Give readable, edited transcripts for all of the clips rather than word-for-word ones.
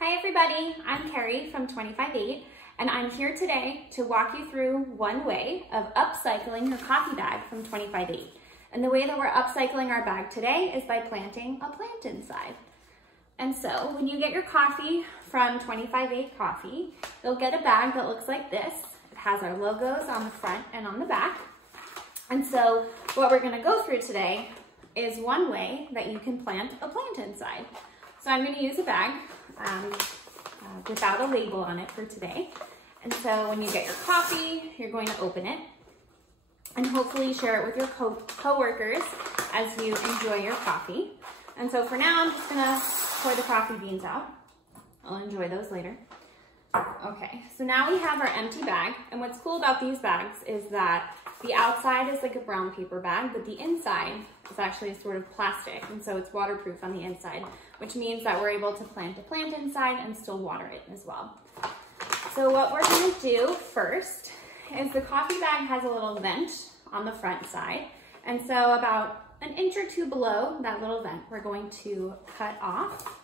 Hi everybody, I'm Carrie from 25-8 and I'm here today to walk you through one way of upcycling your coffee bag from 25-8. And the way that we're upcycling our bag today is by planting a plant inside. And so when you get your coffee from 25-8 Coffee, you'll get a bag that looks like this. It has our logos on the front and on the back. And so what we're going to go through today is one way that you can plant a plant inside. So I'm going to use a bag without a label on it for today. And so when you get your coffee, you're going to open it and hopefully share it with your co-workers as you enjoy your coffee. And so for now, I'm just going to pour the coffee beans out. I'll enjoy those later. Okay, so now we have our empty bag. And what's cool about these bags is that the outside is like a brown paper bag, but the inside is actually sort of plastic. And so it's waterproof on the inside, which means that we're able to plant a plant inside and still water it as well. So what we're going to do first is the coffee bag has a little vent on the front side. And so about an inch or two below that little vent, we're going to cut off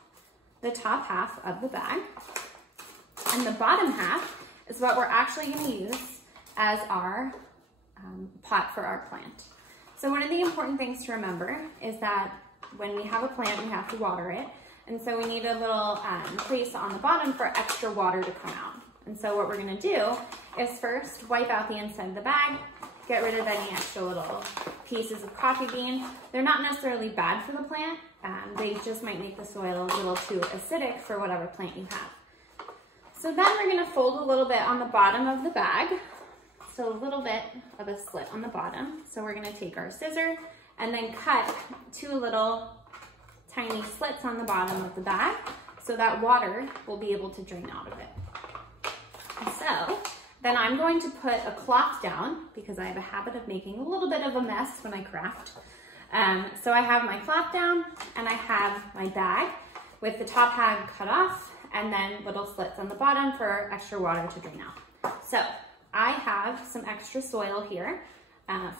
the top half of the bag. And the bottom half is what we're actually going to use as our pot for our plant. So one of the important things to remember is that when we have a plant, we have to water it. And so we need a little place on the bottom for extra water to come out. And so what we're going to do is first wipe out the inside of the bag, get rid of any extra little pieces of coffee bean. They're not necessarily bad for the plant. They just might make the soil a little too acidic for whatever plant you have. So then we're going to fold a little bit on the bottom of the bag. So a little bit of a slit on the bottom. So we're going to take our scissor and then cut two little tiny slits on the bottom of the bag so that water will be able to drain out of it. So then I'm going to put a cloth down because I have a habit of making a little bit of a mess when I craft. So I have my cloth down and I have my bag with the top half cut off and then little slits on the bottom for extra water to drain out. So I have some extra soil here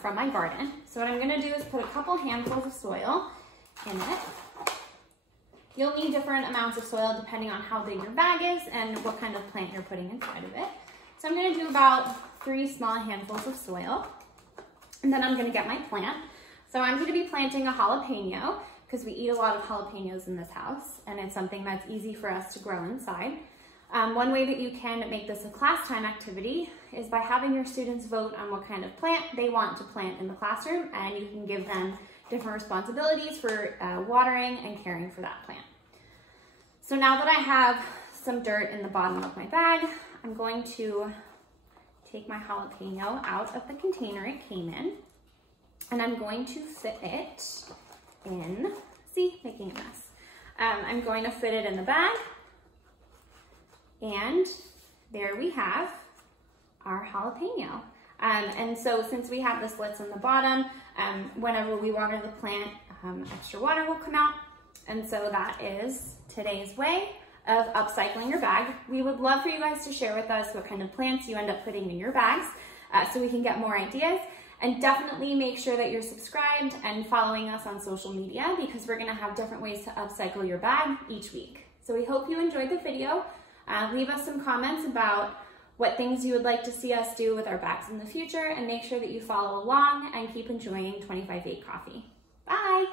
from my garden. So what I'm going to do is put a couple handfuls of soil in it. You'll need different amounts of soil depending on how big your bag is and what kind of plant you're putting inside of it. So I'm going to do about 3 small handfuls of soil. And then I'm going to get my plant. So I'm going to be planting a jalapeno because we eat a lot of jalapenos in this house and it's something that's easy for us to grow inside. One way that you can make this a class time activity is by having your students vote on what kind of plant they want to plant in the classroom, and you can give them different responsibilities for watering and caring for that plant. So now that I have some dirt in the bottom of my bag, I'm going to take my jalapeno out of the container it came in, and I'm going to fit it in, making a mess. I'm going to fit it in the bag. And there we have our jalapeno. And so since we have the slits in the bottom, whenever we water the plant, extra water will come out. And so that is today's way of upcycling your bag. We would love for you guys to share with us what kind of plants you end up putting in your bags so we can get more ideas. And definitely make sure that you're subscribed and following us on social media because we're gonna have different ways to upcycle your bag each week. So we hope you enjoyed the video. Leave us some comments about what things you would like to see us do with our bags in the future, and make sure that you follow along and keep enjoying 25-8 Coffee. Bye!